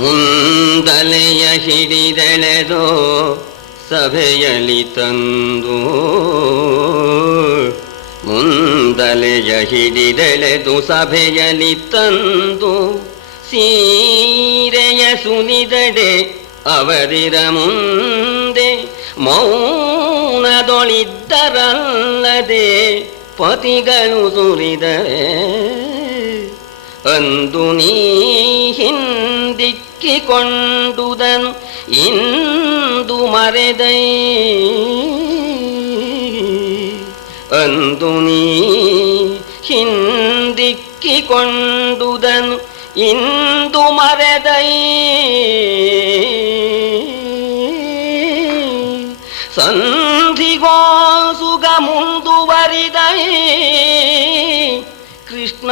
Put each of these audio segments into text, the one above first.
ಮುಂದಲೆಯ ಹಿಡಿದೆಳೆದು ಸಭೆಯಲ್ಲಿ ತಂದು, ಮುಂದಲೆಯ ಹಿಡಿದೆಳೆದು ಸಭೆಯಲ್ಲಿ ತಂದು, ಸೀರೆಯ ಸುನಿದಡೆ ಅವರಿರ ಮುಂದೆ ಮೌನದೊಳಿದ್ದರಲ್ಲದೆ ಪತಿಗಳು ಸುರಿದರೆ, ಅಂದು ನೀ ಹಿಂದಿಕ್ಕಿಕೊಂಡುದನು ಇಂದು ಮರೆದೈ, ಅಂದು ನೀ ಹಿಂದಿಕ್ಕಿಕೊಂಡುದನು ಇಂದು ಮರೆದೈ, ಸಂಧಿಗೋಸುಗ ಮುಂದುವರಿದೈ ಕೃಷ್ಣ.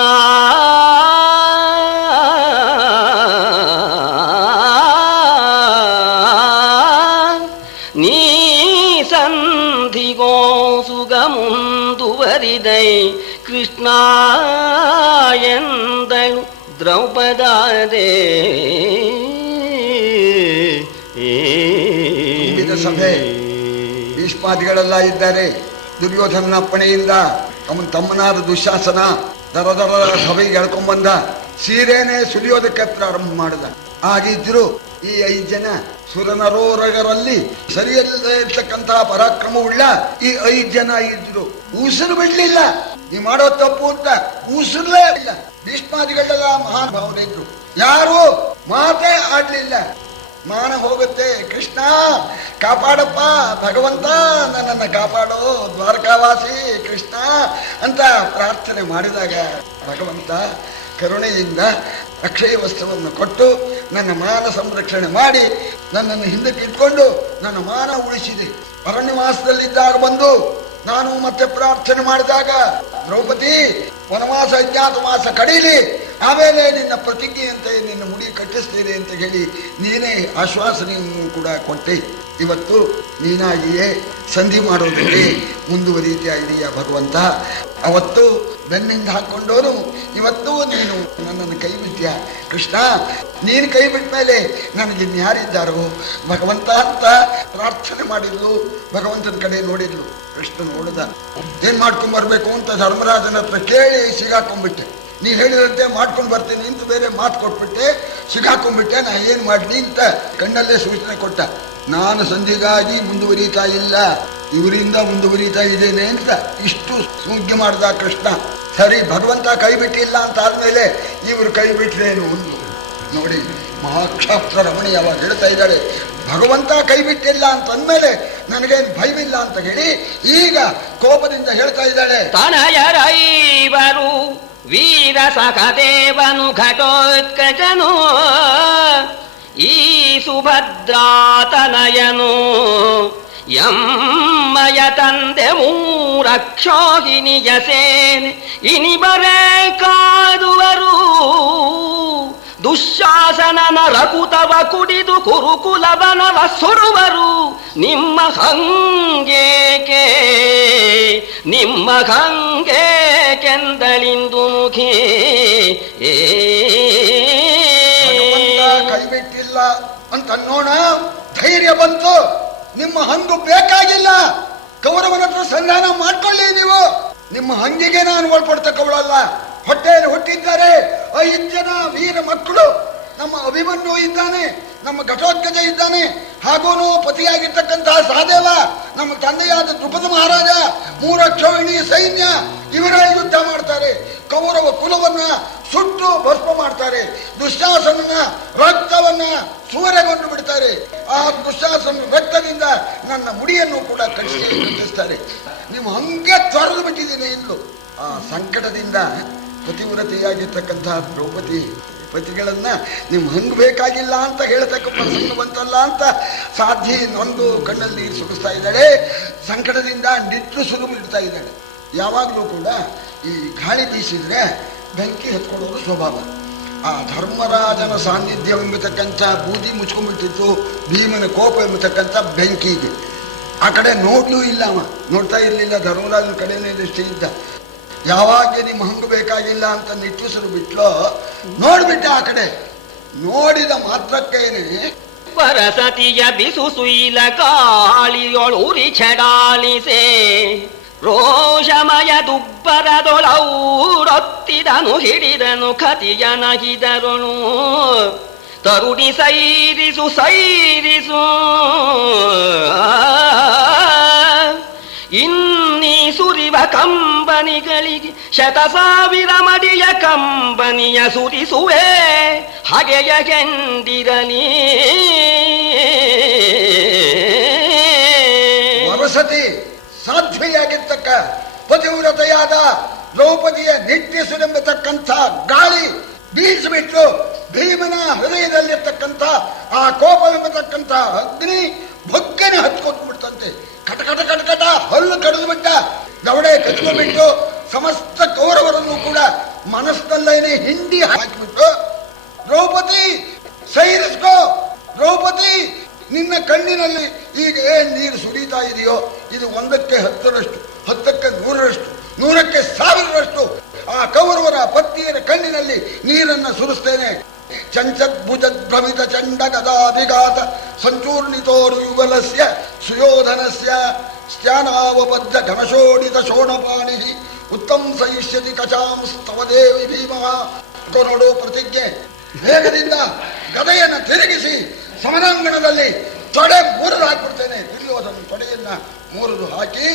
ನೀ ಸಂಧಿಗೋಸುಗ ಮುಂದುವರಿದೈ ಕೃಷ್ಣ ಎಂದಳು ದ್ರೌಪದಾದೆ. ಸಭೆ ಭೀಷ್ಮಾದಿಗಳೆಲ್ಲ ಇದ್ದಾರೆ. ದುರ್ಯೋಧನನ ಅಪ್ಪಣೆಯಿಂದ ಅವನ ತಮ್ಮನಾದ ದುಶ್ಯಾಸನ ದರ ಸಭೆಗೆ ಎಳ್ಕೊಂಡ್ಬಂದ. ಸೀರೆನೆ ಸುಲಿಯೋದಕ್ಕೆ ಪ್ರಾರಂಭ ಮಾಡಿದ. ಆಗಿದ್ರು ಈ 5 ಜನ ಸುರನರೋರಗರಲ್ಲಿ ಸರಿಯಲ್ಲದೆ ಇರ್ತಕ್ಕಂತಹ ಪರಾಕ್ರಮವುಳ್ಳ ಈ 5 ಜನ ಇದ್ರು. ಉಸಿರು ಬಿಡ್ಲಿಲ್ಲ. ನೀ ಮಾಡೋ ತಪ್ಪು ಅಂತ ಉಸಿರಲೇ ಇಲ್ಲ. ಭೀಷ್ಮಾದಿಗಳೆಲ್ಲ ಮಹಾನ್ ಭಾವರಿದ್ರು. ಯಾರು ಮಾತೇ ಆಡ್ಲಿಲ್ಲ. ಮಾನ ಹೋಗುತ್ತೆ, ಕೃಷ್ಣ ಕಾಪಾಡಪ್ಪ, ಭಗವಂತ ನನ್ನನ್ನು ಕಾಪಾಡೋ, ದ್ವಾರಕಾವಾಸಿ ಕೃಷ್ಣ ಅಂತ ಪ್ರಾರ್ಥನೆ ಮಾಡಿದಾಗ ಭಗವಂತ ಕರುಣೆಯಿಂದ ಅಕ್ಷಯ ವಸ್ತ್ರವನ್ನು ಕೊಟ್ಟು ನನ್ನ ಮಾನ ಸಂರಕ್ಷಣೆ ಮಾಡಿ ನನ್ನನ್ನು ಹಿಂದಕ್ಕೆ ಇಟ್ಕೊಂಡು ನನ್ನ ಮಾನ ಉಳಿಸಿದೆ. ಅರಣ್ಯವಾಸದಲ್ಲಿದ್ದಾಗ ಬಂದು ನಾನು ಮತ್ತೆ ಪ್ರಾರ್ಥನೆ ಮಾಡಿದಾಗ, ದ್ರೌಪದಿ ವನವಾಸ ಅಜ್ಞಾತವಾಸ ಕಡೀಲಿ, ಆಮೇಲೆ ನಿನ್ನ ಪ್ರತಿಜ್ಞೆಯಂತೆ ನಿನ್ನ ಮುಡಿ ಕಟ್ಟಿಸ್ತೇನೆ ಅಂತ ಹೇಳಿ ನೀನೇ ಆಶ್ವಾಸನೆಯನ್ನು ಕೂಡ ಕೊಟ್ಟೆ. ಇವತ್ತು ನೀನಾಗಿಯೇ ಸಂಧಿ ಮಾಡೋದಕ್ಕೆ ಮುಂದುವರಿತಾ ಇದೆಯಾ ಭಗವಂತ. ಅವತ್ತು ಬೆನ್ನಿಂದ ಹಾಕ್ಕೊಂಡೋನು, ಇವತ್ತು ನೀನು ನನ್ನನ್ನು ಕೈ ಬಿಟ್ಟ್ಯಾ ಕೃಷ್ಣ. ನೀನು ಕೈ ಬಿಟ್ಟ ಮೇಲೆ ನನಗಿನ್ಯಾರಿದ್ದಾರೋ ಭಗವಂತ ಅಂತ ಪ್ರಾರ್ಥನೆ ಮಾಡಿದ್ಲು. ಭಗವಂತನ ಕಡೆ ನೋಡಿದ್ಲು. ಕೃಷ್ಣ ನೋಡಿದ. ಏನ್ ಮಾಡ್ಕೊಂಡ್ ಬರ್ಬೇಕು ಅಂತ ಧರ್ಮರಾಜನ ಹತ್ರ ಕೇಳಿ ಸಿಗಾಕೊಂಡ್ಬಿಟ್ಟೆ. ನೀ ಹೇಳಿದಂತೆ ಮಾಡ್ಕೊಂಡು ಬರ್ತೀನಿ ಅಂತ ಬೇರೆ ಮಾತು ಕೊಟ್ಬಿಟ್ಟೆ, ಸಿಗಾಕೊಂಡ್ಬಿಟ್ಟೆ. ನಾ ಏನ್ ಮಾಡ್ಲಿ ಅಂತ ಕಣ್ಣಲ್ಲೇ ಸೂಚನೆ ಕೊಟ್ಟ. ನಾನು ಸಂಧಿಗಾಗಿ ಮುಂದುವರಿತಾ ಇಲ್ಲ, ಇವರಿಂದ ಮುಂದುವರಿತಾ ಇದ್ದೇನೆ ಅಂತ ಇಷ್ಟು ಸೂಗ್ಯ ಮಾಡಿದ ಕೃಷ್ಣ. ಸರಿ, ಭಗವಂತ ಕೈ ಬಿಟ್ಟಿಲ್ಲ ಅಂತ ಆದ್ಮೇಲೆ ಇವರು ಕೈ ಬಿಟ್ರೇನು ನೋಡಿ. ಮಹಾಕ್ಷಾತ್ರ ರಮಣಿ ಅವಾಗ ಹೇಳ್ತಾ ಇದ್ದಾಳೆ, ಭಗವಂತ ಕೈ ಬಿಟ್ಟಿಲ್ಲ ಅಂತ ಅಂದ್ಮೇಲೆ ನನಗೇನು ಭಯವಿಲ್ಲ ಅಂತ ಹೇಳಿ ಈಗ ಕೋಪದಿಂದ ಹೇಳ್ತಾ ಇದ್ದಾಳೆ. ತನಯರೈವರು ವೀರ ಸಖದೇವನು ಘಟೋತ್ಕಚನು, ಈ ಸುಭದ್ರಾತನಯನು ಎಮ್ಮಯ ತಂದೆ ಮೂರಕ್ಷೋಹಿಣಿಯ ಸೇನೆ ಇನಿ ಬರೇ ಕಾದುವರು. ದುಶ್ಯಾಸನನ ರಕುತವ ಕುಡಿದು ಕುರುಕುಲವನವ ಸುರುವರು. ನಿಮ್ಮ ಹಂಗೇಕೆ ನಿಮ್ಮ ಹಂಗೇಕೆಂದಳಿಂದು ಮುಖಿ ಕೈ ಬಿಟ್ಟಿಲ್ಲ ಅಂತ ನೋಣ ಧೈರ್ಯ ಬಂತು. ನಿಮ್ಮ ಹಂಗು ಬೇಕಾಗಿಲ್ಲ. ಕೌರವನ ಹತ್ರ ಸಂಧಾನ ಮಾಡ್ಕೊಳ್ಳಿ ನೀವು. ನಿಮ್ಮ ಹಂಗಿಗೆ ನಾನು ಒಳಪಡ್ತಕ್ಕವಳಲ್ಲ. ಹೊಟ್ಟೆಯಲ್ಲಿ ಹುಟ್ಟಿದ್ದಾರೆ 5 ಜನ ವೀರ ಮಕ್ಕಳು. ನಮ್ಮ ಅಭಿಮನ್ಯು ಇದ್ದಾನೆ, ನಮ್ಮ ಘಟೋತ್ಕಜ ಇದ್ದಾನೆ, ಹಾಗೂ ಪತಿಯಾಗಿರ್ತಕ್ಕಂತಹ ಸಹದೇವ, ನಮ್ಮ ತಂದೆಯಾದ ದ್ರುಪದ ಮಹಾರಾಜ, 3 ಅಕ್ಷೋಹಿಣಿ ಸೈನ್ಯ ಇವರ ಯುದ್ಧ ಮಾಡ್ತಾರೆ. ಕೌರವ ಕುಲವನ್ನ ಸುಟ್ಟು ಭಸ್ಮ ಮಾಡ್ತಾರೆ. ದುಶ್ಯಾಸನನ ರಕ್ತವನ್ನ ಸೂರೆಗೊಂಡು ಬಿಡ್ತಾರೆ. ಆ ದುಶ್ಯಾಸನ ರಕ್ತದಿಂದ ನನ್ನ ಮುಡಿಯನ್ನು ಕೂಡ ಕಟ್ಟಿಸ್ತಾರೆ. ನೀವು ಹಂಗೆ ತೊರೆದು ಬಿಟ್ಟಿದ್ದೀನಿ ಇಲ್ಲೂ. ಆ ಸಂಕಟದಿಂದ ಪತಿವ್ರತೆಯಾಗಿರ್ತಕ್ಕಂತಹ ದ್ರೌಪದಿ ಪತಿಗಳನ್ನ ನೀವು ಹಂಗ್ ಬೇಕಾಗಿಲ್ಲ ಅಂತ ಹೇಳ್ತಕ್ಕ ಪ್ರಸಂಗ ಬಂತಲ್ಲ ಅಂತ ಸಾಧ್ಯ ನೊಂದು ಕಣ್ಣಲ್ಲಿ ನೀರು ಸುಗಿಸ್ತಾ ಇದ್ದಾಳೆ. ಸಂಕಟದಿಂದ ನಿಟ್ಟುಸಿರು ಬಿಡ್ತಾ ಇದ್ದಾಳೆ. ಯಾವಾಗಲೂ ಕೂಡ ಈ ಗಾಳಿ ಬೀಸಿದ್ರೆ ಬೆಂಕಿ ಹತ್ಕೊಳ್ಳೋದು ಸ್ವಭಾವ. ಆ ಧರ್ಮರಾಜನ ಸಾನ್ನಿಧ್ಯವೆಂಬತಕ್ಕಂಥ ಬೂದಿ ಮುಚ್ಕೊಂಡ್ಬಿಟ್ಟಿತ್ತು. ಭೀಮನ ಕೋಪ ಎಂಬತಕ್ಕಂಥ ಬೆಂಕಿಗೆ ಆ ಕಡೆ ನೋಡ್ಲೂ ಇಲ್ಲ. ಅವ ನೋಡ್ತಾ ಇರಲಿಲ್ಲ. ಧರ್ಮರಾಜನ ಕಡೆನೇ ದೃಷ್ಟಿ ಇದ್ದ. ಯಾವಾಗ ನಿಮ್ಮ ಹಂಗು ಬೇಕಾಗಿಲ್ಲ ಅಂತ ನಿಟ್ಟುಸಿರು ಬಿಟ್ಲೋ ನೋಡ್ಬಿಟ್ಟ ಆ ಕಡೆ. ನೋಡಿದ ಮಾತ್ರಕ್ಕೇನೆ ಪರಸತಿಯ ಬಿಸು ಸುಯಿಲ ಗಾಳಿಯೊಳುರಿ ಛಡಾಲಿಸೆ ರೋಷಮಯ ದುಬ್ಬರದೊಳೌರೊತ್ತಿದನು ಹಿಡಿದನು ಕತಿಯನಗಿದರುಣು ತರುಣಿ ಸೈರಿಸು ಸೈರಿಸು ಇನ್ನೀ ಸುರಿವ ಕಂಬನಿಗಳಿಗೆ ಶತಸಾವಿರ ಮಡಿಯ ಕಂಬನಿಯ ಸುರಿಸುವೆ ಹಾಗೆಯ ಕೆಂಡಿರಲಿ ವರಸತಿ ಸಾಧ್ವಿಯಾಗಿರ್ತಕ್ಕ ಪತಿವ್ರತೆಯಾದ ದ್ರೌಪದಿಯ ನಿಟ್ಟಿಸುರೆಂಬತಕ್ಕಂಥ ಗಾಳಿ ಬೀಸಿಬಿಟ್ಟು ಭೀಮನ ಹೃದಯದಲ್ಲಿರ್ತಕ್ಕಂಥ ಆ ಕೋಪವೆಂಬತಕ್ಕಂಥ ಅಗ್ನಿ ಬೊಗ್ಗನೆ ಹತ್ಕೊಂಡು ಬಿಡ್ತಂತೆ. ಕಟಕಟ ಕಟಕಟ ಹಲ್ಲು ಕಡಿದು ಬಿಟ್ಟ, ದವಡೆ ಕಚ್ಕೊಂಡ್ಬಿಟ್ಟು ಸಮಸ್ತ ಕೌರವರನ್ನು ಕೂಡ ಮನಸ್ಸಿನಲ್ಲೇನೆ ಹಿಂಡಿ ಹಾಕಿಬಿಟ್ಟು, ದ್ರೌಪದಿ ಸೈರಿಸ್ಕೋ, ದ್ರೌಪದಿ ನಿನ್ನ ಕಣ್ಣಿನಲ್ಲಿ ಈಗ ಏನ್ ನೀರು ಸುರಿತಾ ಇದೆಯೋ ಇದು 1ಕ್ಕೆ 10ರಷ್ಟು, 10ಕ್ಕೆ 100ರಷ್ಟು, 100ಕ್ಕೆ 1000ರಷ್ಟು ಆ ಕೌರವರ ಪತ್ನಿಯರ ಕಣ್ಣಿನಲ್ಲಿ ನೀರನ್ನು ಸುರಿಸ್ತೇನೆ. ಚಂಚದ್ಭುಜದ್ಭ್ರಮಿತ ಚಂಡ ಗದಾಧಿಘಾತ ಸಂಚೂರ್ಣಿತೋರು ಯುಗಲಸ್ಯ ಸುಯೋಧನಸ್ಯ ಸ್ತ್ಯಾನಾವಬದ್ಧ ಘನಶೋಣಿತ ಶೋಣಪಾಣಿ ಉತ್ತಮ ಸಹಿಷ್ಯತಿ ಕಚಾಂಸ್ತವ ದೇವಿ ಭೀಮಃ. ನೋಡು ಪ್ರತಿಜ್ಞೆ, ವೇಗದಿಂದ ಗದೆಯನ್ನು ತಿರುಗಿಸಿ ಸಮರಾಂಗಣದಲ್ಲಿ ತೊಡೆ ಮುರಿದು ಹಾಕ್ಬಿಡ್ತೇನೆ. ದುರ್ಯೋಧನ ತೊಡೆಯನ್ನ ಮುರಿದು ಹಾಕಿ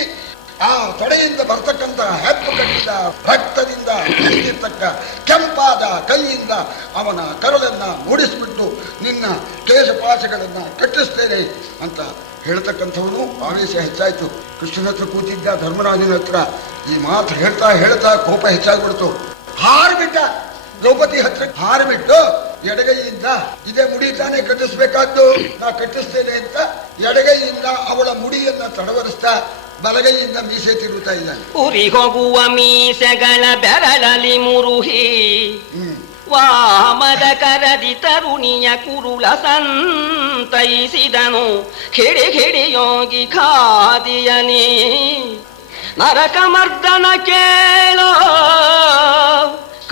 ಆ ತೊಡೆಯಿಂದ ಬರ್ತಕ್ಕಂಥ ಹೆಪ್ಪು ಕಟ್ಟಿದ ರಕ್ತದಿಂದ ಹರಿದಿರ್ತಕ್ಕ ಕೆಂಪಾದ ಕೈಯಿಂದ ಅವನ ಕರಳನ್ನ ಮೂಡಿಸ್ಬಿಟ್ಟು ನಿನ್ನ ಕೇಶಪಾಶಗಳನ್ನ ಕಟ್ಟಿಸ್ತೇನೆ ಅಂತ ಹೇಳ್ತಕ್ಕಂಥವನು. ಆವೇಶ ಹೆಚ್ಚಾಯ್ತು. ಕೃಷ್ಣನ ಹತ್ರ ಕೂತಿದ್ದ ಧರ್ಮರಾಜನ ಹತ್ರ ಈ ಮಾತು ಹೇಳ್ತಾ ಹೇಳ್ತಾ ಕೋಪ ಹೆಚ್ಚಾಗ್ಬಿಡ್ತು. ಹಾರ್ಬಿಟ್ಟ, ದ್ರೌಪದಿ ಹತ್ರ ಹಾರಿಬಿಟ್ಟು ಎಡಗೈಯಿಂದ ಇದೇ ಮುಡಿ ತಾನೇ ಕಟ್ಟಿಸ್ಬೇಕಾದ್ದು, ನಾ ಕಟ್ಟಿಸ್ತೇನೆ ಅಂತ ಎಡಗೈಯಿಂದ ಅವಳ ಮುಡಿಯನ್ನ ತಡವರಿಸ್ತಾ ಬಲಗೈಯಿಂದ ಮೀಸೆ ತಿರುಗುತ್ತಾ ಇದ್ದಾನೆ. ಉರಿ ಹೋಗುವ ಮೀಸೆಗಳ ಬೆರಳಲಿ ಮುರುಹಿ ವಾಮದ ಕರದಿ ತರುಣಿಯ ಕುರುಳ ಸಂತೈಸಿದನು. ಕಿಡಿ ಕಿಡಿಯೋಗಿ ಖಾದಿಯನಿ ನರಕ ಮರ್ದನ ಕೇಳೋ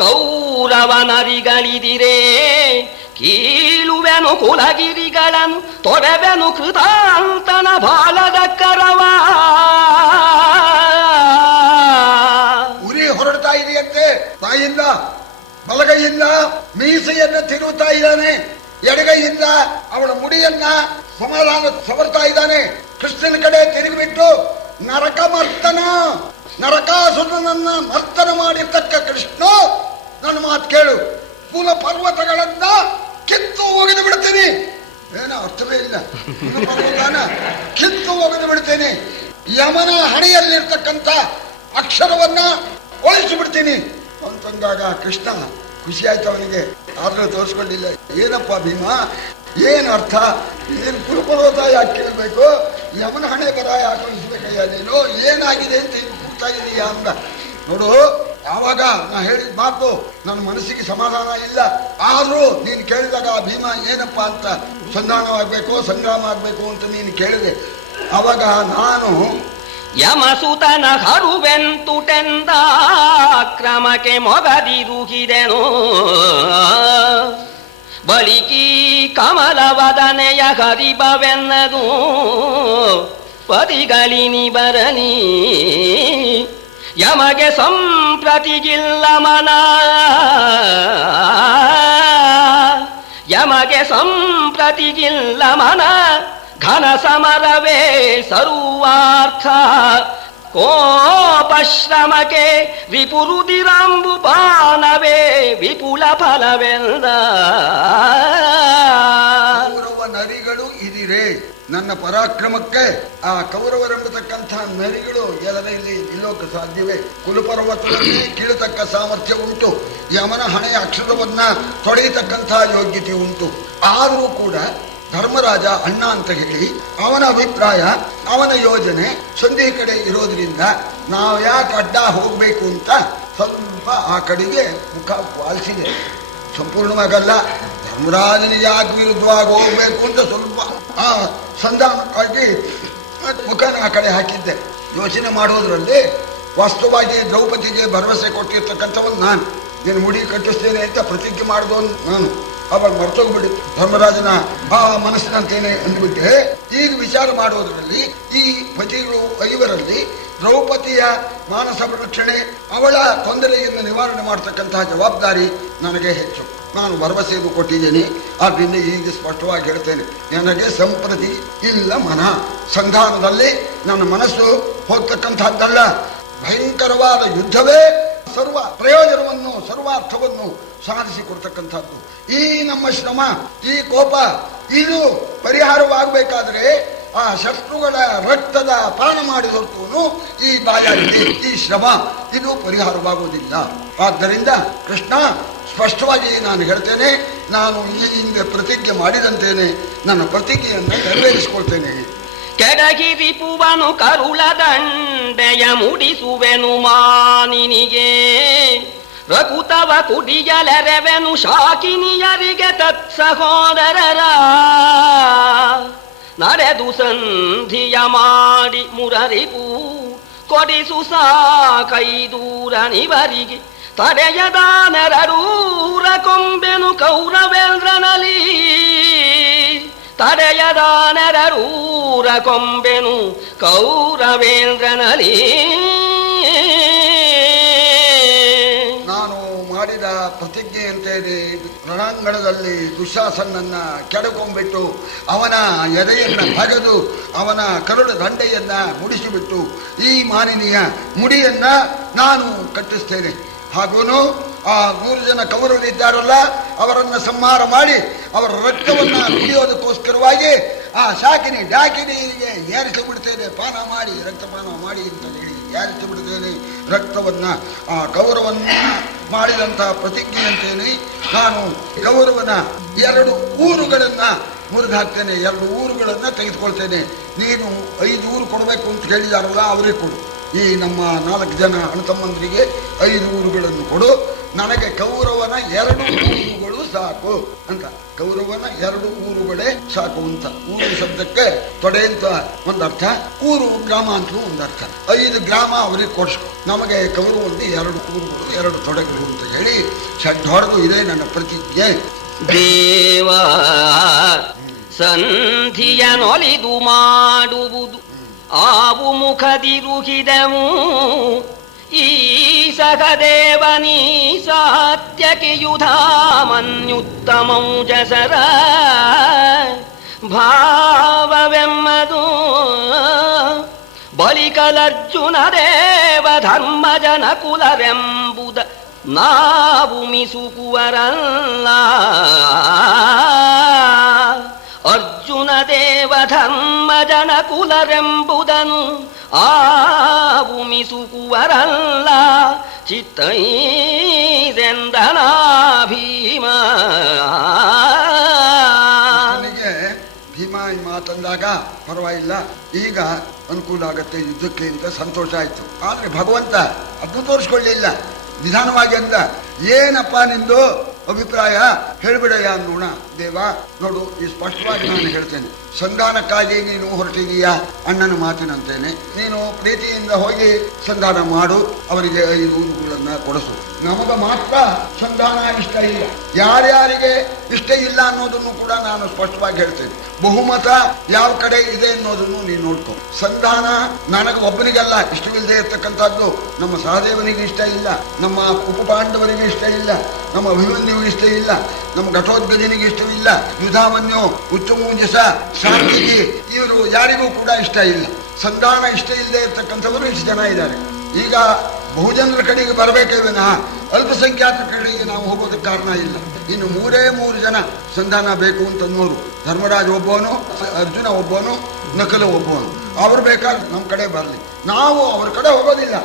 ಕೌರವನರಿಗಳಿದಿರೆ ಕೀಳುವೆನು ಕುಲಗಿರಿಗಳನ್ನು ತೊರೆವೆನು ಕೃತಾಂತನ ಬಾಲದ ಕರವ. ಉರಿ ಹೊರಡ್ತಾ ಇದೆಯಂತೆ ಬಾಯಿಂದ, ಬಲಗೈಯಿಂದ ಮೀಸೆಯನ್ನು ತಿರುಗುತ್ತಾ ಇದ್ದಾನೆ, ಎಡಗೈಯಿಂದ ಅವಳ ಮುಡಿಯನ್ನ ಸಮಾಧಾನ ಸವರ್ತಾ ಇದ್ದಾನೆ. ಕೃಷ್ಣನ ಕಡೆ ತಿರುಗಿಬಿಟ್ಟು ನರಕ ಮರ್ತನ, ನರಕಾಸುರನನ್ನ ಮರ್ತನ ಮಾಡಿರ್ತಕ್ಕ ಕೃಷ್ಣ, ನನ್ನ ಮಾತು ಕೇಳು, ಕುಲ ಪರ್ವತಗಳನ್ನ ಕಿತ್ತು ಒಗೆದು ಬಿಡ್ತೀನಿ. ಏನೋ ಅರ್ಥವೇ ಇಲ್ಲ. ಪರ್ವತನ ಕಿತ್ತು ಒಗೆದು ಬಿಡ್ತೇನೆ, ಯಮನ ಹಣೆಯಲ್ಲಿರ್ತಕ್ಕಂಥ ಅಕ್ಷರವನ್ನ ಒಳಿಸಿ ಬಿಡ್ತೀನಿ ಅಂತಂದಾಗ ಕೃಷ್ಣ ಖುಷಿ ಆಯ್ತು ಅವನಿಗೆ. ಆದ್ರೂ ತೋರಿಸ್ಕೊಂಡಿಲ್ಲ. ಏನಪ್ಪ ಭೀಮ, ಏನು ಅರ್ಥ? ನೀನು ಕುಲಪರ್ವತ ಯಾಕೆ ಕೇಳಬೇಕು, ಯಮನ ಹಣೆ ಬರ ಯಾಕೆ ಒಳಿಸ್ಬೇಕಯ್ಯ, ನೀನು ಏನಾಗಿದೆ ಅಂತ ಕೂಗ್ತಾ ಇದೀಯ ಅಂದ. ನೋಡು, ಆವಾಗ ನಾ ಹೇಳಿದ ಮಾತು ನನ್ನ ಮನಸ್ಸಿಗೆ ಸಮಾಧಾನ ಇಲ್ಲ. ಆದ್ರೂ ನೀನು ಕೇಳಿದಾಗ ಭೀಮ ಏನಪ್ಪಾ ಅಂತ ಸಂಧಾನವಾಗಬೇಕು, ಸಂಗ್ರಾಮ ಆಗ್ಬೇಕು ಅಂತ ನೀನು ಕೇಳಿದೆ. ಅವಾಗ ನಾನು ಯಮಸುತನ ಹರುವೆಂತುಟೆಂದ ಕ್ರಮಕ್ಕೆ ಮೊಗದಿರುಗಿದೆನು. ಬಳಿಕಿ ಕಮಲವದನೆಯ ಹರಿಬವೆನ್ನದು ಪದಿಗಳಿನಿ ಬರಲಿ. ಯಮಗೆ ಸಂಪ್ರತಿಗಿಲ್ಲ ಮನ, ಯಮಗೆ ಸಂಪ್ರತಿಗಿಲ್ಲ ಮನ, ಘನ ಸಮರವೇ ಸರ್ವಾರ್ಥ. ಕೋಪಶ್ರಮಕ್ಕೆ ವಿಪುರುದಿರಂಬು ಬಾಣವೇ ವಿಪುಲ ಫಲವೆಂದ. ಕೌರವ ನರಿಗಳು ಇದಿರೇ, ನನ್ನ ಪರಾಕ್ರಮಕ್ಕೆ ಆ ಕೌರವರೆಂಬತಕ್ಕಂಥ ನರಿಗಳು ಎಲ್ಲರಲ್ಲಿ ನಿಲ್ಲೋಕೆ ಸಾಧ್ಯವೇ? ಕುಲಪರ್ವತವನ್ನೇ ಕೀಳತಕ್ಕ ಸಾಮರ್ಥ್ಯ ಉಂಟು, ಯಮನ ಹಣೆಯ ಅಕ್ಷರವನ್ನ ತೊಳೆಯತಕ್ಕಂಥ ಯೋಗ್ಯತೆ ಉಂಟು. ಆದರೂ ಕೂಡ ಧರ್ಮರಾಜ ಅಣ್ಣ ಅಂತ ಹೇಳಿ ಅವನ ಅಭಿಪ್ರಾಯ, ಅವನ ಯೋಜನೆ ಸಂಧಿ ಕಡೆ ಇರೋದ್ರಿಂದ ನಾವು ಯಾಕೆ ಅಡ್ಡ ಹೋಗ್ಬೇಕು ಅಂತ ಸ್ವಲ್ಪ ಆ ಕಡೆಗೆ ಮುಖ ವಾಲಿಸಿದೆ. ಸಂಪೂರ್ಣವಾಗಲ್ಲ, ಧರ್ಮರಾಜನಿಗೆ ಯಾಕೆ ವಿರುದ್ಧವಾಗಿ ಹೋಗ್ಬೇಕು ಅಂತ ಸ್ವಲ್ಪ ಆ ಸಂಧಾನಕ್ಕಾಗಿ ಮುಖನ ಆ ಕಡೆ ಹಾಕಿದ್ದೆ. ಯೋಚನೆ ಮಾಡೋದ್ರಲ್ಲಿ ವಾಸ್ತವವಾಗಿ ದ್ರೌಪದಿಗೆ ಭರವಸೆ ಕೊಟ್ಟಿರ್ತಕ್ಕಂಥವನು ನಾನು. ನೀನು ಮುಡಿ ಕಟ್ಟಿಸ್ತೇನೆ ಅಂತ ಪ್ರತಿಜ್ಞೆ ಮಾಡಿದವನು ನಾನು. ಅವಾಗ ಮರ್ತೋಗ್ಬಿಡಿ ಧರ್ಮರಾಜನ ಆ ಮನಸ್ಸಿನಂತೇನೆ ಅಂದ್ಬಿಟ್ಟೆ. ಈಗ ವಿಚಾರ ಮಾಡುವುದರಲ್ಲಿ ಈ ಪತಿಗಳು ಐವರಲ್ಲಿ ದ್ರೌಪದಿಯ ಮಾನಸ ರಕ್ಷಣೆ, ಅವಳ ತೊಂದರೆಯನ್ನು ನಿವಾರಣೆ ಮಾಡತಕ್ಕಂತಹ ಜವಾಬ್ದಾರಿ ನನಗೆ ಹೆಚ್ಚು. ನಾನು ಭರವಸೆಯನ್ನು ಕೊಟ್ಟಿದ್ದೇನೆ. ಆದ್ದರಿಂದ ಈಗ ಸ್ಪಷ್ಟವಾಗಿ ಹೇಳ್ತೇನೆ, ನನಗೆ ಸಂಪ್ರತಿ ಇಲ್ಲ ಮನ. ಸಂಧಾನದಲ್ಲಿ ನನ್ನ ಮನಸ್ಸು ಹೋಗ್ತಕ್ಕಂತಹದ್ದಲ್ಲ. ಭಯಂಕರವಾದ ಯುದ್ಧವೇ ಸರ್ವ ಪ್ರಯೋಜನವನ್ನು ಸರ್ವಾರ್ಥವನ್ನು ಸಾಧಿಸಿಕೊಡ್ತಕ್ಕಂಥದ್ದು. ಈ ನಮ್ಮ ಶ್ರಮ, ಈ ಕೋಪ ಇದು ಪರಿಹಾರವಾಗಬೇಕಾದ್ರೆ ಆ ಶತ್ರುಗಳ ರಕ್ತದ ಪಾನ ಮಾಡಿ ಹೊರತು ಈ ಬಾಯಾರಿಕೆ, ಈ ಶ್ರಮ ಇದು ಪರಿಹಾರವಾಗುವುದಿಲ್ಲ. ಆದ್ದರಿಂದ ಕೃಷ್ಣ ಸ್ಪಷ್ಟವಾಗಿ ನಾನು ಹೇಳ್ತೇನೆ, ನಾನು ಈ ಹಿಂದೆ ಪ್ರತಿಜ್ಞೆ ಮಾಡಿದಂತೇನೆ ನನ್ನ ಪ್ರತಿಜ್ಞೆಯನ್ನು ನೆರವೇರಿಸಿಕೊಳ್ತೇನೆ. ಕೆಡಗಿರಿಪುವನು ಕರುಳ ದಂಡೆಯ ಮುಡಿಸುವೆನು ಮಾನಿನಿಗೆ, ರಕುತವ ಕುಡಿಯಲೆರೆವೆನು ಶಾಕಿನಿಯರಿಗೆ ತತ್ಸಹೋದರರ. ನಡೆದು ಸಂಧಿಯ ಮಾಡಿ ಮುರರಿಪು ಕೊಡಿಸು ಸಾಕೈದೂರನಿವರಿಗೆ, ತಡೆಯದ ನೆರರೂರ ಕೊಂಬೆನು ಕೌರವೇಂದ್ರನಲಿ. ತಡೆಯದ ನೆರರೂರ ಕೊಂಬೆನು ಕೌರವೇಂದ್ರನಲಿ. ನಾನು ಮಾಡಿದ ಪ್ರತಿಜ್ಞೆಯಂತೆಯೇ ರಣಾಂಗಣದಲ್ಲಿ ದುಶ್ಯಾಸನನ್ನ ಕೆಡಕೊಂಡ್ಬಿಟ್ಟು ಅವನ ಎದೆಯನ್ನ ಬಗೆದು ಅವನ ಕರುಳ ದಂಡೆಯನ್ನ ಮುಡಿಸಿಬಿಟ್ಟು ಈ ಮಾನಿನಿಯ ಮುಡಿಯನ್ನ ನಾನು ಕಟ್ಟಿಸ್ತೇನೆ. ಹಾಗೂ ಆ 100 ಜನ ಕೌರವರಿದ್ದಾರಲ್ಲ ಅವರನ್ನು ಸಂಹಾರ ಮಾಡಿ ಅವರ ರಕ್ತವನ್ನು ಕುಡಿಯೋದಕ್ಕೋಸ್ಕರವಾಗಿ ಆ ಶಾಕಿನಿ ಡಾಕಿನಿಗೆ ಏರಿಸಿ ಬಿಡ್ತೇನೆ. ಪಾನ ಮಾಡಿ ರಕ್ತಪಾನ ಮಾಡಿ ಅಂತ ಹೇಳಿ ಏರಿಸಿ ಬಿಡ್ತೇನೆ ರಕ್ತವನ್ನ. ಆ ಕೌರವನ್ನ ಮಾಡಿದಂತಹ ಪ್ರತಿಜ್ಞೆಯಂತೇನೆ ನಾನು ಕೌರವನ 2 ಊರುಗಳನ್ನ ಮುರಿದಾಕ್ತೇನೆ, 2 ಊರುಗಳನ್ನ ತೆಗೆದುಕೊಳ್ತೇನೆ. ನೀನು 5 ಊರು ಕೊಡಬೇಕು ಅಂತ ಹೇಳಿದಾರಲ್ಲ ಅವರಿಗೆ ಕೊಡು. ಈ ನಮ್ಮ 4 ಜನ ಅಣ್ಣತಮ್ಮಂದರಿಗೆ 5 ಊರುಗಳನ್ನು ಕೊಡು. ನನಗೆ ಕೌರವನ 2 ಊರುಗಳು ಸಾಕು ಅಂತ. ಕೌರವನ 2 ಊರುಗಳೇ ಸಾಕು ಅಂತ. ಊರು ಶಬ್ದಕ್ಕೆ ತೊಡೆ ಅಂತ ಒಂದರ್ಥ, ಊರು ಗ್ರಾಮ ಅಂತ ಒಂದರ್ಥ. 5 ಗ್ರಾಮ ಅವರಿಗೆ ಕೊಡಿಸ್ಕೊ. ನಮಗೆ ಕೌರವಂತೆ 2 ಊರುಗಳು 2 ತೊಡೆಗಳು ಅಂತ ಹೇಳಿ ಷಡ್ ಹೊಡೆದು ಇದೇ ನನ್ನ ಪ್ರತಿಜ್ಞೆ. ದೇವ ಸಂಧಿಯನೊಲಿದು ಮಾಡುವುದು ಆವು ಮುಖದಿರುಹಿದವು. ಈ ಸಹದೇವನೀ ಸಾತ್ಯಕಿ ಯುಧಾಮನ್ಯುತ್ತಮೌಜಸರ ಭಾವವೆಮ್ಮದು. ಬಳಿಕಲರ್ಜುನ ದೇವ ಧರ್ಮ ಜನ ಕುಲರೆಂಬುದ ನಾವು ಮಿಸುಕುವರಲ್ಲ. ಅರ್ಜುನ ದೇವ ಧರ್ಮ ಜನ ಕುಲರೆಂಬುದನು ಆವು ಮಿಸುಕುವರಲ್ಲ. ಚಿತ್ತೈದೆಂದನ ಭೀಮ. ಭೀಮ ಈ ಮಾತಂದಾಗ ಪರವಾಗಿಲ್ಲ, ಈಗ ಅನುಕೂಲ ಆಗತ್ತೆ ಯುದ್ಧಕ್ಕೆ ಅಂತ ಸಂತೋಷ ಆಯ್ತು. ಆದ್ರೆ ಭಗವಂತ ಅದನ್ನು ತೋರಿಸ್ಕೊಳ್ಳಿಲ್ಲ, ನಿಧಾನವಾಗಿ ಅಂದ. ಏನಪ್ಪ ನಿಂದು ಅಭಿಪ್ರಾಯ ಹೇಳ್ಬಿಡಯ್ಯ ಅನ್ನೋಣ. ದೇವ ನೋಡು, ಈ ಸ್ಪಷ್ಟವಾಗಿ ನಾನು ಹೇಳ್ತೇನೆ. ಸಂಧಾನಕ್ಕಾಗಿ ನೀನು ಹೊರಟಿದೀಯಾ ಅಣ್ಣನ ಮಾತಿನಂತೇನೆ. ನೀನು ಪ್ರೀತಿಯಿಂದ ಹೋಗಿ ಸಂಧಾನ ಮಾಡು, ಅವರಿಗೆ 5 ಊರುಗಳನ್ನ ಕೊಡಿಸು. ನಮಗ ಮಾತ್ರ ಸಂಧಾನ ಇಷ್ಟ ಇಲ್ಲ. ಯಾರ್ಯಾರಿಗೆ ಇಷ್ಟ ಇಲ್ಲ ಅನ್ನೋದನ್ನು ಕೂಡ ನಾನು ಸ್ಪಷ್ಟವಾಗಿ ಹೇಳ್ತೇನೆ. ಬಹುಮತ ಯಾವ ಕಡೆ ಇದೆ ಅನ್ನೋದನ್ನು ನೀನು ನೋಡ್ಕೊ. ಸಂಧಾನ ನನಗೆ ಒಬ್ಬನಿಗಲ್ಲ ಇಷ್ಟವಿಲ್ಲದೆ ಇರ್ತಕ್ಕಂಥದ್ದು. ನಮ್ಮ ಸಹದೇವನಿಗೆ ಇಷ್ಟ ಇಲ್ಲ, ನಮ್ಮ ಉಪಪಾಂಡವರಿಗೆ ಇಷ್ಟ ಇಲ್ಲ, ನಮ್ಮ ಅಭಿಮನ್ಯುವಿಗೆ ಇಷ್ಟ ಇಲ್ಲ, ನಮ್ಮ ಘಟೋದ್ಗಜನಿಗೆ ಇಷ್ಟವಿಲ್ಲ, ಯುಧಾಮನ್ಯು, ಉತ್ತಮೂಂಜಸ, ಸಾತ್ವಿಕಿ ಇವರು ಯಾರಿಗೂ ಕೂಡ ಇಷ್ಟ ಇಲ್ಲ. ಸಂಧಾನ ಇಷ್ಟ ಇಲ್ಲದೆ ಇರ್ತಕ್ಕಂಥವರು ಇಷ್ಟು ಜನ ಇದ್ದಾರೆ. ಈಗ ಬಹುಜನರ ಕಡೆಗೆ ಬರಬೇಕೇ ವಿನಃ ಅಲ್ಪಸಂಖ್ಯಾತರ ಕಡೆಗೆ ನಾವು ಹೋಗೋದಕ್ಕೆ ಕಾರಣ ಇಲ್ಲ. ಇನ್ನು 3 ಜನ ಸಂಧಾನ ಬೇಕು ಅಂತನ್ನೋರು. ಧರ್ಮರಾಜ ಒಬ್ಬವನು, ಅರ್ಜುನ ಒಬ್ಬವನು, ನಕಲ ಒಬ್ಬವನು. ಅವರು ಬೇಕಾದ್ರೆ ನಮ್ಮ ಕಡೆ ಬರಲಿ, ನಾವು ಅವ್ರ ಕಡೆ ಹೋಗೋದಿಲ್ಲ.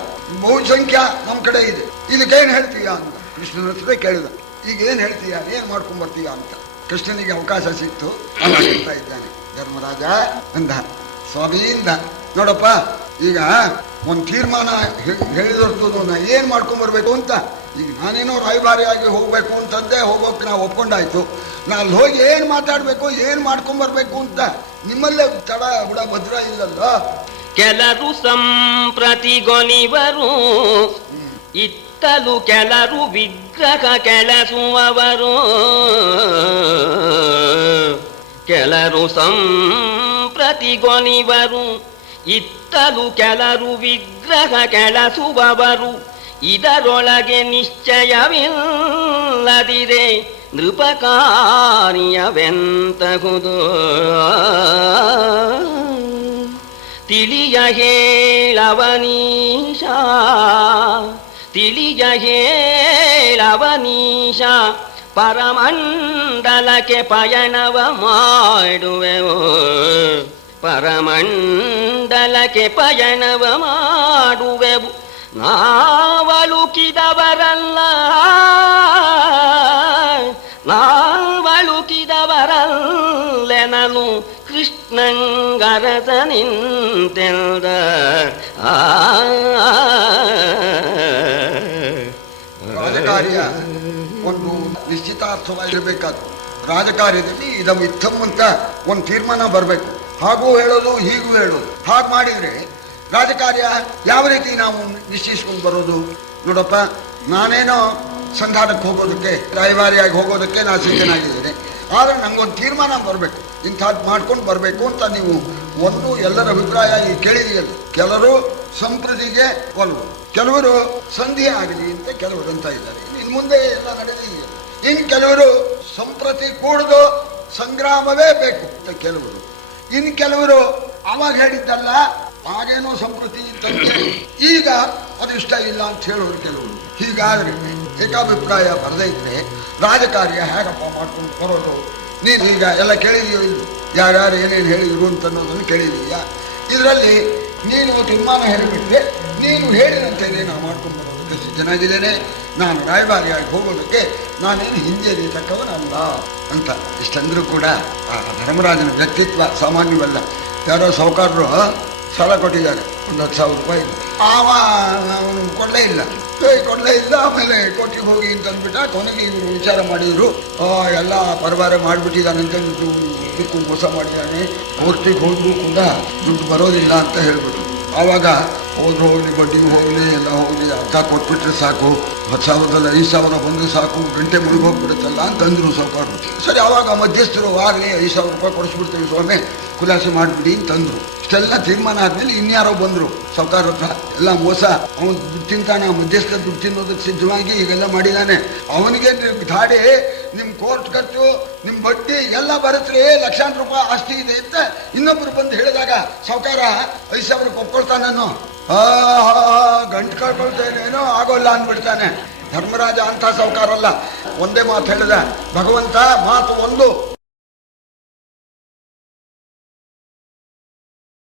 ಬಹುಸಂಖ್ಯಾ ನಮ್ಮ ಕಡೆ ಇದೆ. ಇದಕ್ಕೇನು ಹೇಳ್ತೀಯಾ ಅಂತ ಕೃಷ್ಣನ ಹತ್ರ ಕೇಳಿದ. ಈಗ ಏನು ಹೇಳ್ತೀಯಾ, ಏನು ಮಾಡ್ಕೊಂಡ್ಬರ್ತೀಯ ಅಂತ. ಕೃಷ್ಣನಿಗೆ ಅವಕಾಶ ಸಿಕ್ತು, ಅಲ್ಲ ಹೇಳ್ತಾ ಇದ್ದಾನೆ. ಧರ್ಮರಾಜ ಅಂದ, ಸ್ವಾಮಿಯಿಂದ ನೋಡಪ್ಪ, ಈಗ ಒಂದು ತೀರ್ಮಾನ ಹೇಳಿದಷ್ಟು ನಾ ಏನು ಮಾಡ್ಕೊಂಡ್ಬರ್ಬೇಕು ಅಂತ. ಈಗ ನಾನೇನೋ ರಾಯಭಾರಿಯಾಗಿ ಹೋಗ್ಬೇಕು ಅಂತಂದೆ, ಹೋಗೋಕೆ ನಾವು ಒಪ್ಕೊಂಡಾಯ್ತು. ನಾನು ಹೋಗಿ ಏನು ಮಾತಾಡಬೇಕು, ಏನು ಮಾಡ್ಕೊಂಡ್ಬರ್ಬೇಕು ಅಂತ ನಿಮ್ಮಲ್ಲೇ ತಡ ಕೂಡ ಭದ್ರ ಇಲ್ಲಲ್ಲ. ಕೆಲರು ಸಂಪ್ರತಿಗೊಲಿವರು ಇತ್ತಲು ಕೆಲರು ವಿಗ್ರಹ ವಿಗ್ರಹ ಕೆಳಸುವವರು ಕೆಲರು ಸಂಪ್ರತಿಗೊಲಿವರು ಇತ್ತಲು ಕೆಲರು ವಿಗ್ರಹ ಕೆಳಸುವವರು ಇದರೊಳಗೆ ನಿಶ್ಚಯವಿಲ್ಲದಿರೆ ನೃಪಕಾರ್ಯವೆಂತಹುದು ತಿಳಿಯ ಹೇಳವನೀಶ ತಿಳಿಯ ಹೇಳವನೀಶ ಪರಮಂಡಲಕ್ಕೆ ಪಯಣವ ಮಾಡುವೆವು ಪರಮಂಡಲಕ್ಕೆ ಪಯಣವ ಮಾಡುವೆವು ನಾವಳುಕಿದವರಲ್ಲ ನಾವಳುಕಿದವರಲ್ಲೆನನು ಕೃಷ್ಣಂಗರಸ ನಿಂತೆಲ್ದ ರಾಜಕಾರ್ಯ ಒಂದು ನಿಶ್ಚಿತಾರ್ಥವಾಗಿರಬೇಕಾದ್ರು ರಾಜಕಾರ್ಯದಲ್ಲಿ ಇದಂ ಇತ್ತಂ ಅಂತ ಒಂದು ತೀರ್ಮಾನ ಬರಬೇಕು. ಹಾಗೂ ಹೇಳೋದು ಹೀಗೂ ಹೇಳೋದು. ಹಾಗೆ ಮಾಡಿದರೆ ರಾಜಕಾರ್ಯ ಯಾವ ರೀತಿ ನಾವು ನಿಶ್ಚಯಿಸ್ಕೊಂಡು ಬರೋದು? ನೋಡಪ್ಪ, ನಾನೇನೋ ಸಂಧಾನಕ್ಕೆ ಹೋಗೋದಕ್ಕೆ ರಾಯಭಾರಿಯಾಗಿ ಹೋಗೋದಕ್ಕೆ ನಾನು ಸಿದ್ಧನಾಗಿದ್ದೇನೆ. ಆದರೆ ನಂಗೊಂದು ತೀರ್ಮಾನ ಬರಬೇಕು, ಇಂಥದ್ದು ಮಾಡ್ಕೊಂಡು ಬರಬೇಕು ಅಂತ ನೀವು ಒಂದು ಎಲ್ಲರ ಅಭಿಪ್ರಾಯ ಈ ಕೇಳಿದೆಯಲ್ಲ. ಕೆಲವರು ಸಂಪ್ರತಿಗೆ ಒಲವು, ಕೆಲವರು ಸಂಧಿ ಆಗಲಿ ಅಂತ ಕೆಲವರು ಅಂತ ಇದ್ದಾರೆ. ಇನ್ನು ಮುಂದೆ ಎಲ್ಲ ನಡೆದಿದೆಯಲ್ಲ. ಇನ್ನು ಕೆಲವರು ಸಂಪ್ರತಿ ಕೂಡದು ಸಂಗ್ರಾಮವೇ ಬೇಕು ಅಂತ ಕೆಲವರು, ಇನ್ನು ಕೆಲವರು ಅವಾಗ ಹೇಳಿದ್ದಲ್ಲ ಹಾಗೇನೋ ಸಂಪ್ರತಿ ಇದ್ದಂತೆ ಈಗ ಅದು ಇಷ್ಟ ಇಲ್ಲ ಅಂತ ಹೇಳೋರು ಕೆಲವರು. ಹೀಗಾದ್ರೆ ಏಕಾಭಿಪ್ರಾಯ ಬರದೇ ಇದ್ರೆ ರಾಜಕಾರ್ಯ ಹೇಗಪ್ಪ ಮಾಡ್ಕೊಂಡು ಬರೋದು? ನೀನು ಈಗ ಎಲ್ಲ ಕೇಳಿದೀಯೋ ಇಲ್ವೋ? ಯಾರ್ಯಾರು ಏನೇನು ಹೇಳಿದ್ರು ಅಂತ ಅನ್ನೋದನ್ನು ಕೇಳಿದೀಯಾ? ಇದರಲ್ಲಿ ನೀನು ತೀರ್ಮಾನ ಹೇಳಿಬಿಟ್ರೆ ನೀನು ಹೇಳಿದಂತೆ ನಾನು ಮಾಡ್ಕೊಂಡು ಬರೋದಕ್ಕೆ ಸಿದ್ಧನಾಗಿದ್ದೇನೆ. ನಾನು ರಾಯಭಾರಿಯಾಗಿ ಹೋಗೋದಕ್ಕೆ ನಾನೇನು ಹಿಂಜರಿತಕ್ಕವನಲ್ಲ ಅಂತ ಇಷ್ಟಂದ್ರೂ ಕೂಡ ಆ ಧರ್ಮರಾಜನ ವ್ಯಕ್ತಿತ್ವ ಸಾಮಾನ್ಯವಲ್ಲ. ಯಾರೋ ಸಾಹುಕಾರರು ಸಾಲ ಕೊಟ್ಟಿದ್ದಾರೆ 10,000 ರೂಪಾಯಿ. ಅವನು ಕೊಡಲೇ ಇಲ್ಲ. ಆಮೇಲೆ ಕೋರ್ಟಿಗೆ ಹೋಗಿ ಅಂತ ಅಂದ್ಬಿಟ್ಟ. ಕೊನೆಗೆ ಇವರು ವಿಚಾರ ಮಾಡಿದ್ರು, ಎಲ್ಲ ಪರಬಾರ ಮಾಡಿಬಿಟ್ಟಿದ್ದಾನಂತ ದುಡ್ಡು ಮೋಸ ಮಾಡಿದ್ದಾನೆ, ಕೋರ್ಟಿಗೆ ಹೋದ್ರು ಕೂಡ ದುಡ್ಡು ಬರೋದಿಲ್ಲ ಅಂತ ಹೇಳ್ಬಿಟ್ರು. ಆವಾಗ ಹೋದ್ರು ಹೋಗ್ಲಿ, ಬಡ್ಡಿಗೆ ಹೋಗ್ಲಿ, ಎಲ್ಲ ಹೋಗ್ಲಿ, ಅರ್ಧ ಕೊಟ್ಬಿಟ್ರೆ ಸಾಕು, 10,000ದಲ್ಲಿ 5,000 ಬಂದರೆ ಸಾಕು, ಗಂಟೆ ಮುಳುಗೋಗ್ಬಿಡುತ್ತಲ್ಲ ಅಂತಂದ್ರು ಸಾಹುಕಾರರು. ಸರಿ, ಆವಾಗ ಮಧ್ಯಸ್ಥರು ಆಗಲಿ 5,000 ರೂಪಾಯಿ ಕೊಡಿಸ್ಬಿಡ್ತೇವೆ ಸ್ವಾಮಿ, ಖುಲಾಸೆ ಮಾಡಿಬಿಡಿ ಅಂತಂದ್ರು. ಇಷ್ಟೆಲ್ಲ ತೀರ್ಮಾನ ಆದ್ಮೇಲೆ ಇನ್ಯಾರೋ ಬಂದರು ಸಾಹುಕಾರ ಹತ್ರ. ಎಲ್ಲ ಮೋಸ, ಅವನು ದುಡ್ಡು ತಿಂತಾನೆ, ಮಧ್ಯಸ್ಥ ದುಡ್ಡು ತಿನ್ನೋದಕ್ಕೆ ಸಿದ್ಧವಾಗಿ ಈಗೆಲ್ಲ ಮಾಡಿದ್ದಾನೆ. ಅವನಿಗೆ ಧಾಡೆ, ನಿಮ್ಮ ಕೋರ್ಟ್ ಖರ್ಚು, ನಿಮ್ಮ ಬಡ್ಡಿ ಎಲ್ಲ ಬರುತ್ರೆ ಲಕ್ಷಾಂತರ ರೂಪಾಯಿ ಆಸ್ತಿ ಇದೆ ಅಂತ ಇನ್ನೊಬ್ರು ಬಂದು ಹೇಳಿದಾಗ ಸಾಹುಕಾರ 5,000 ಒಪ್ಕೊಳ್ತಾನೇನೋ, ಗಂಟು ಕಳ್ಕೊಳ್ತೇನೇನೋ ಆಗೋಲ್ಲ ಅಂದ್ಬಿಡ್ತಾನೆ. ಧರ್ಮರಾಜ ಅಂತ ಸಾಹುಕಾರಲ್ಲ. ಒಂದೇ ಮಾತು ಹೇಳಿದ, ಭಗವಂತ ಮಾತು ಒಂದು,